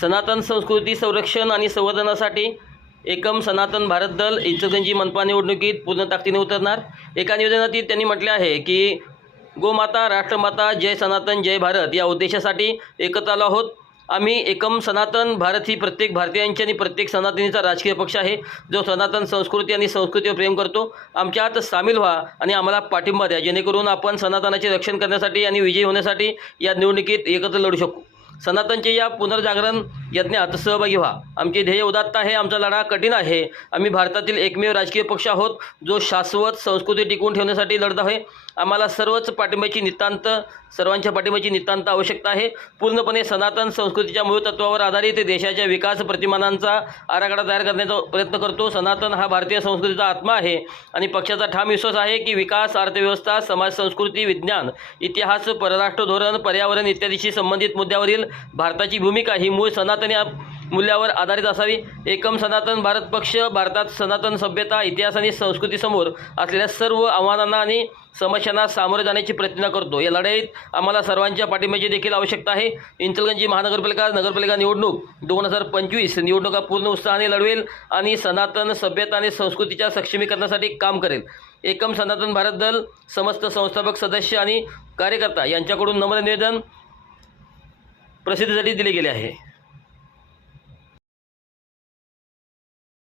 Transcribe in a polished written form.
सनातन संस्कृती संरक्षण आणि संवर्धनासाठी एकम सनातन भारत दल इचलकरंजी मनपा निवडणुकीत पूर्ण ताकदीने उतरणार। एका निवेदनात त्यांनी म्हटले आहे की गोमाता, राष्ट्रमाता, जय सनातन, जय भारत या उद्देशासाठी एकत्र आलो आहोत। आम्ही एकम सनातन भारत ही प्रत्येक भारतीयांची आणि प्रत्येक सनातनीचा राजकीय पक्ष आहे जो सनातन संस्कृती आणि संस्कृतीवर प्रेम करतो। आमच्यात सामील व्हा आणि आम्हाला पाठिंबा द्या, जेणेकरून आपण सनातनाचे रक्षण करण्यासाठी आणि विजयी होण्यासाठी या निवडणुकीत एकत्र लढू शकू। सनातनचे या पुनर्जागरण यज्ञात सहभागी व्हा। आमचे ध्येय उदात्त आहे, आमचा लढा कठीण आहे। आम्ही भारतातील एकमेव राजकीय पक्ष आहोत जो शाश्वत संस्कृती टिकवून ठेवण्यासाठी लढत आहे। आम्हाला सर्वांच्या पाठिंब्याची नितांत आवश्यकता आहे। पूर्णपणे सनातन संस्कृतीच्या मूळ तत्वावर आधारित देशाच्या विकास प्रतिमानांचा आराखडा तयार करण्याचा प्रयत्न करतो। सनातन हा भारतीय संस्कृतीचा आत्मा आहे आणि पक्षाचा ठाम विश्वास आहे की विकास, अर्थव्यवस्था, समाज, संस्कृती, विज्ञान, इतिहास, परराष्ट्र धोरण, पर्यावरण इत्यादीशी संबंधित मुद्द्यावरील भारताची भूमिका ही मूळ सनातनी मूल्यावर आधारित असावी। एकम सनातन भारत पक्ष भारतात सनातन सभ्यता, इतिहास आणि संस्कृतीसमोर असलेल्या सर्व आव्हानांना आणि समस्यांना सामोरे जाण्याची प्रतिज्ञा करतो। या लढाईत आम्हाला सर्वांच्या पाठिंब्याची देखील आवश्यकता आहे। इचलकरंजी नगरपालिका निवडणूक 2025 निवडणुका पूर्ण उत्साहाने लढवेल आणि सनातन सभ्यता आणि संस्कृतीच्या सक्षमीकरणासाठी काम करेल। एकम सनातन भारत दल समस्त संस्थापक सदस्य आणि कार्यकर्ता यांच्याकडून नम्र निवेदन प्रसिद्धीसाठी दिले गेले आहे।